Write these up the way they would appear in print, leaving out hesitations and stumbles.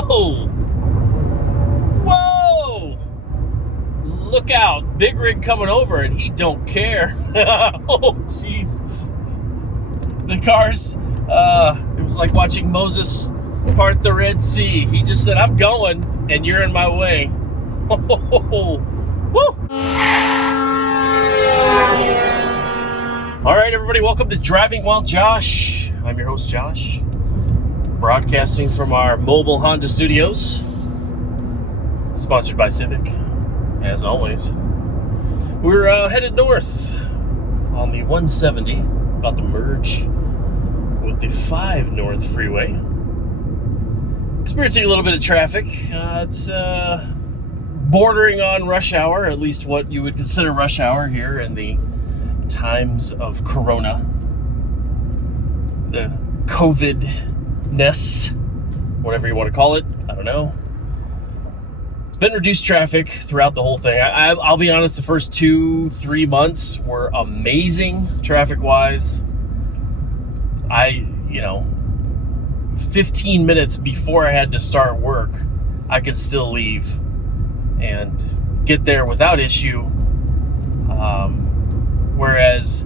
Whoa! Whoa! Look out. Big rig coming over and he don't care. Oh, jeez. The cars, it was like watching Moses part the Red Sea. He just said, I'm going and you're in my way. Oh, woo! All right, everybody, welcome to Driving While Josh. I'm your host, Josh, broadcasting from our mobile Honda studios, sponsored by Civic, as always. We're headed north on the 170, about to merge with the 5 North Freeway. Experiencing a little bit of traffic. It's bordering on rush hour, at least what you would consider rush hour here in the times of Corona. The COVID-ness, whatever you want to call it, I don't know. It's been reduced traffic throughout the whole thing. I'll be honest, the first 2-3 months were amazing traffic-wise. 15 minutes before I had to start work, I could still leave and get there without issue. Whereas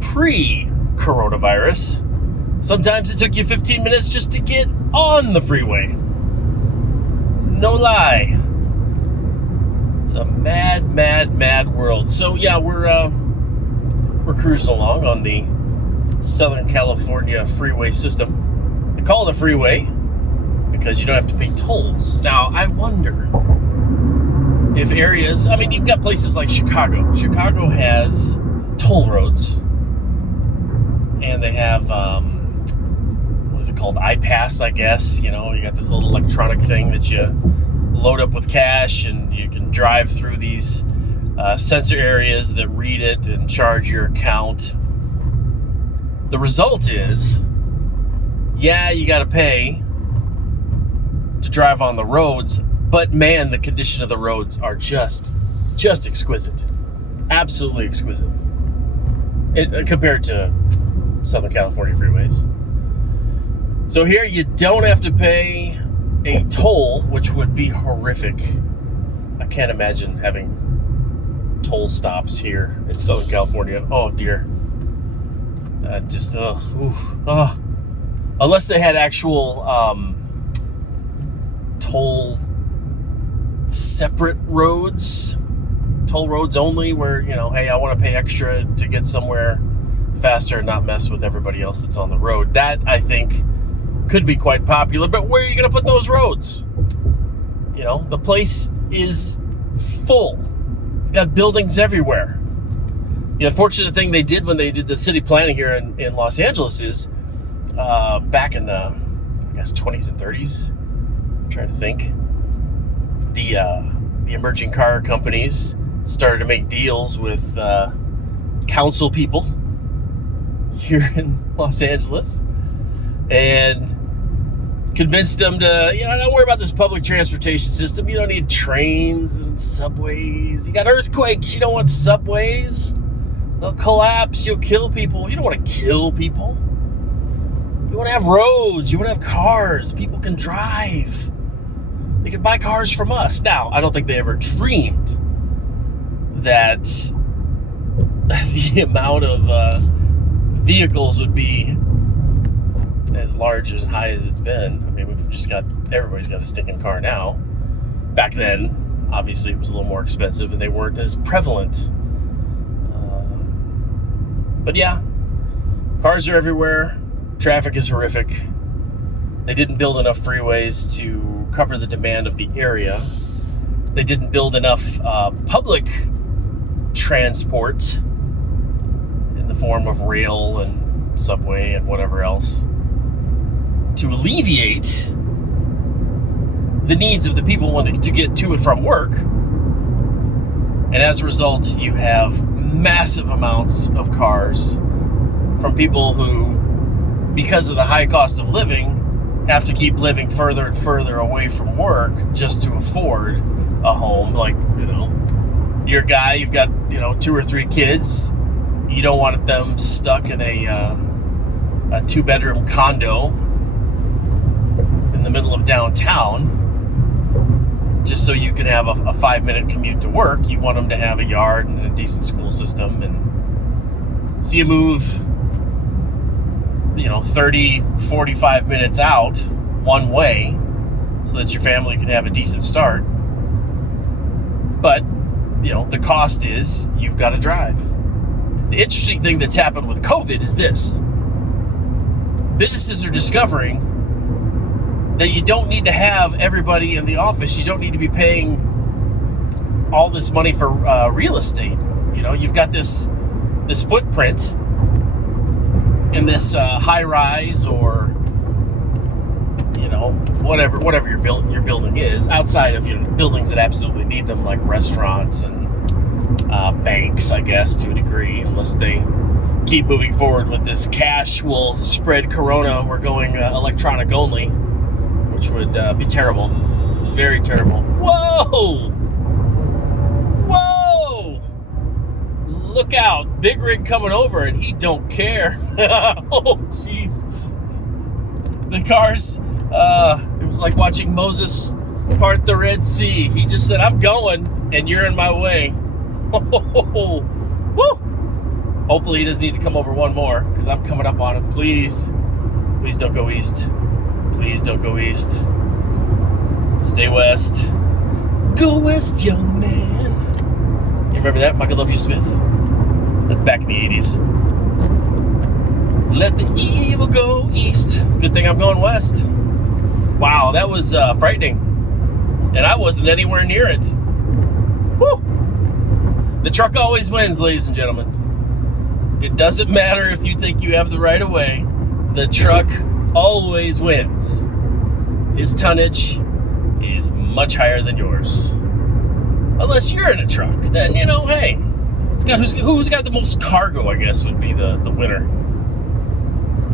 pre-coronavirus, sometimes it took you 15 minutes just to get on the freeway. No lie. It's a mad, mad, mad world. So yeah, we're cruising along on the Southern California freeway system. They call it a freeway because you don't have to pay tolls. Now, I wonder if areas, you've got places like Chicago. Chicago has toll roads, and they have, what is it called? iPass, I guess. You got this little electronic thing that you load up with cash, and you can drive through these sensor areas that read it and charge your account. The result is, yeah, you got to pay to drive on the roads, but man, the condition of the roads are just exquisite. Absolutely exquisite. Compared to Southern California freeways. So here you don't have to pay a toll, which would be horrific. I can't imagine having toll stops here in Southern California. Oh dear. Unless they had actual toll separate roads, toll roads only, where, hey, I want to pay extra to get somewhere faster and not mess with everybody else that's on the road. That, I think, could be quite popular, but where are you going to put those roads? The place is full. You've got buildings everywhere. The unfortunate thing they did when they did the city planning here in Los Angeles is, back in the, 20s and 30s, I'm trying to think, the emerging car companies started to make deals with council people here in Los Angeles and convinced them to, don't worry about this public transportation system. You don't need trains and subways. You got earthquakes. You don't want subways. They'll collapse. You'll kill people. You don't want to kill people. You want to have roads. You want to have cars. People can drive. They can buy cars from us. Now, I don't think they ever dreamed that the amount of vehicles would be as large, as high as it's been. Everybody's got a stinking car now. Back then, obviously, it was a little more expensive and they weren't as prevalent. But yeah, cars are everywhere. Traffic is horrific. They didn't build enough freeways to cover the demand of the area. They didn't build enough public transport in the form of rail and subway and whatever else to alleviate the needs of the people wanting to get to and from work. And as a result, you have massive amounts of cars from people who, because of the high cost of living, have to keep living further and further away from work just to afford a home. Like, you're a guy, you've got, 2 or 3 kids. You don't want them stuck in a 2-bedroom condo in the middle of downtown, just so you can have a 5-minute commute to work. You want them to have a yard and a decent school system. And so you move, 30, 45 minutes out one way so that your family can have a decent start. But, the cost is you've got to drive. The interesting thing that's happened with COVID is this. Businesses are discovering that you don't need to have everybody in the office. You don't need to be paying all this money for real estate. You've got this footprint in this high rise or whatever your building is, outside of buildings that absolutely need them, like restaurants and banks, I guess, to a degree, unless they keep moving forward with this cash will spread corona. We're going electronic only, which would be terrible, very terrible. Whoa! Look out, big rig coming over, and he don't care. Oh, jeez. The cars, it was like watching Moses part the Red Sea. He just said, I'm going, and you're in my way. Woo! Hopefully he doesn't need to come over one more, because I'm coming up on him. Please don't go east. Please don't go east. Stay west. Go west, young man. You remember that, Michael W. Smith? That's back in the 80s. Let the evil go east. Good thing I'm going west. Wow, that was frightening. And I wasn't anywhere near it. Woo! The truck always wins, ladies and gentlemen. It doesn't matter if you think you have the right of way. The truck always wins. His tonnage is much higher than yours. Unless you're in a truck, then, hey, it's got who's got the most cargo, I guess, would be the winner.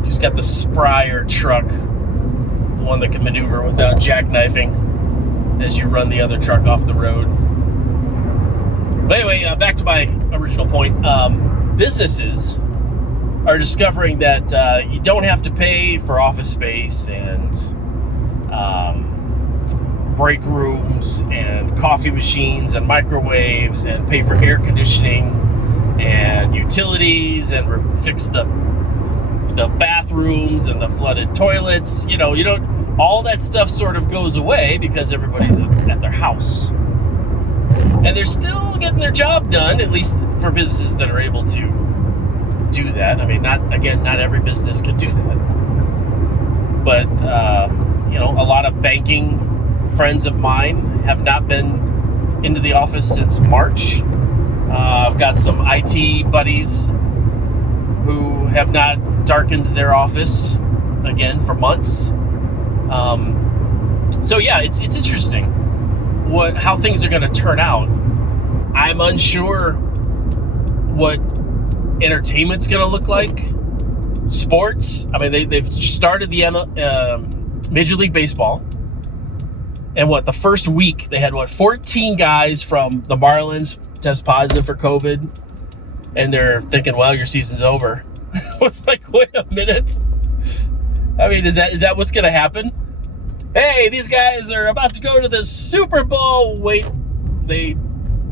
Who's got the Sprier truck, the one that can maneuver without jackknifing as you run the other truck off the road. But anyway, back to my original point. Businesses are discovering that you don't have to pay for office space and break rooms and coffee machines and microwaves and pay for air conditioning and utilities and fix the bathrooms and the flooded toilets. You don't, all that stuff sort of goes away because everybody's at their house. And they're still getting their job done, at least for businesses that are able to do that. I mean, not every business can do that. But, a lot of banking friends of mine have not been into the office since March. I've got some IT buddies who have not darkened their office again for months. So yeah, it's interesting how things are going to turn out. I'm unsure what entertainment's going to look like. Sports, I mean, they've started the Major League Baseball. And the first week they had 14 guys from the Marlins test positive for COVID. And they're thinking, well, your season's over. I was like, wait a minute. I mean, is that what's going to happen? Hey, these guys are about to go to the Super Bowl. Wait, they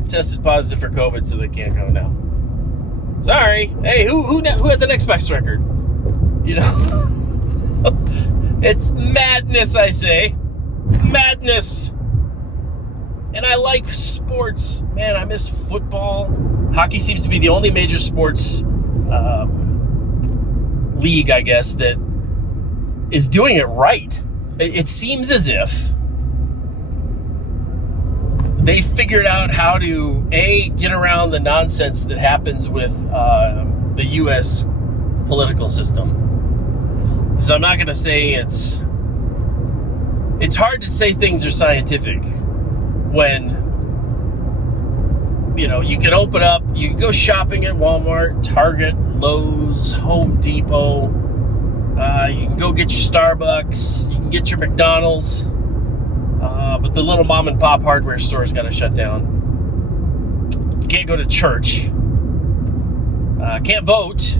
tested positive for COVID, so they can't go now. Sorry. Hey, who had the next best record? It's madness, I say. Madness. And I like sports. Man, I miss football. Hockey seems to be the only major sports league, I guess, that is doing it right. It seems as if they figured out how to, get around the nonsense that happens with the U.S. political system. So I'm not going to say it's hard to say things are scientific when, you can open up, you can go shopping at Walmart, Target, Lowe's, Home Depot. You can go get your Starbucks, you can get your McDonald's, but the little mom and pop hardware store's got to shut down. You can't go to church. Can't vote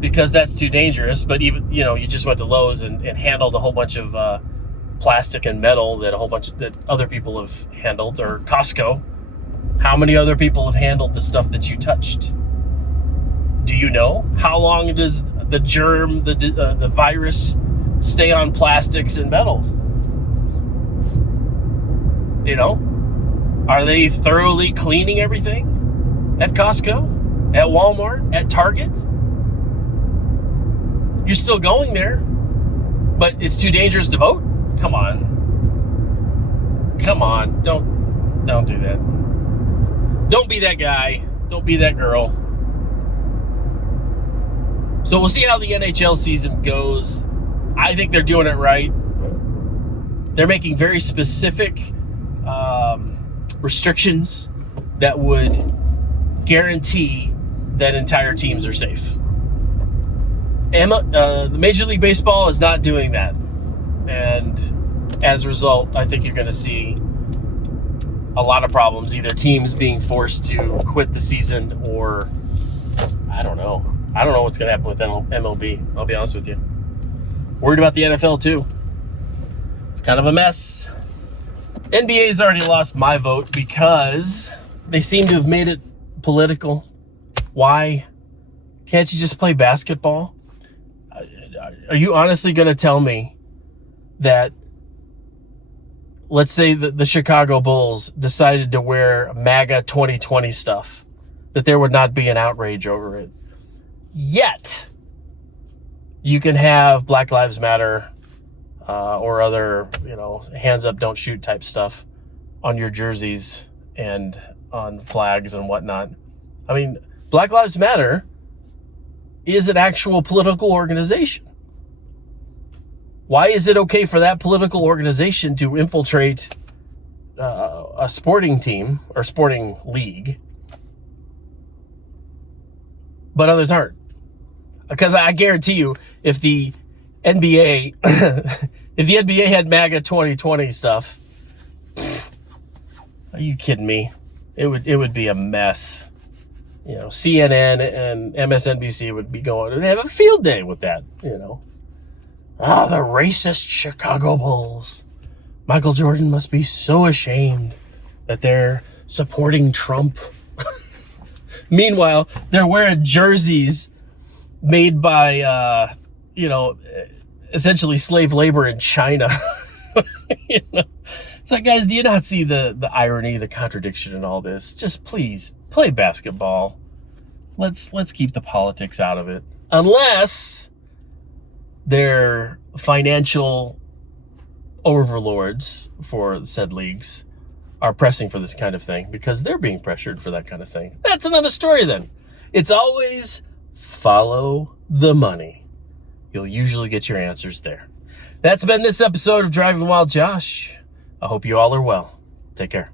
because that's too dangerous. But even, you just went to Lowe's and handled a whole bunch of plastic and metal that a whole bunch that other people have handled, or Costco. How many other people have handled the stuff that you touched? Do you know? How long does the germ, the virus, stay on plastics and metals? You know? Are they thoroughly cleaning everything at Costco, at Walmart, at Target? You're still going there, but it's too dangerous to vote? Come on. Come on. Don't do that. Don't be that guy. Don't be that girl. So we'll see how the NHL season goes. I think they're doing it right. They're making very specific restrictions that would guarantee that entire teams are safe. The Major League Baseball is not doing that. And as a result, I think you're going to see a lot of problems, either teams being forced to quit the season, or I don't know. I don't know what's going to happen with MLB. I'll be honest with you. Worried about the NFL too. It's kind of a mess. NBA's already lost my vote because they seem to have made it political. Why? Can't you just play basketball? Are you honestly going to tell me that, let's say the Chicago Bulls decided to wear MAGA 2020 stuff, that there would not be an outrage over it? Yet, you can have Black Lives Matter or other, hands up, don't shoot type stuff on your jerseys and on flags and whatnot. I mean, Black Lives Matter is an actual political organization. Why is it okay for that political organization to infiltrate a sporting team or sporting league, but others aren't? Because I guarantee you, if the NBA, if the NBA had MAGA 2020 stuff, are you kidding me? It would be a mess. CNN and MSNBC would be going, they have a field day with that. The racist Chicago Bulls. Michael Jordan must be so ashamed that they're supporting Trump. Meanwhile, they're wearing jerseys made by, essentially slave labor in China. It's like, guys, do you not see the irony, the contradiction in all this? Just please play basketball. Let's keep the politics out of it. Unless they're financial overlords for said leagues are pressing for this kind of thing because they're being pressured for that kind of thing. That's another story then. It's always follow the money. You'll usually get your answers there. That's been this episode of Driving While Josh. I hope you all are well. Take care.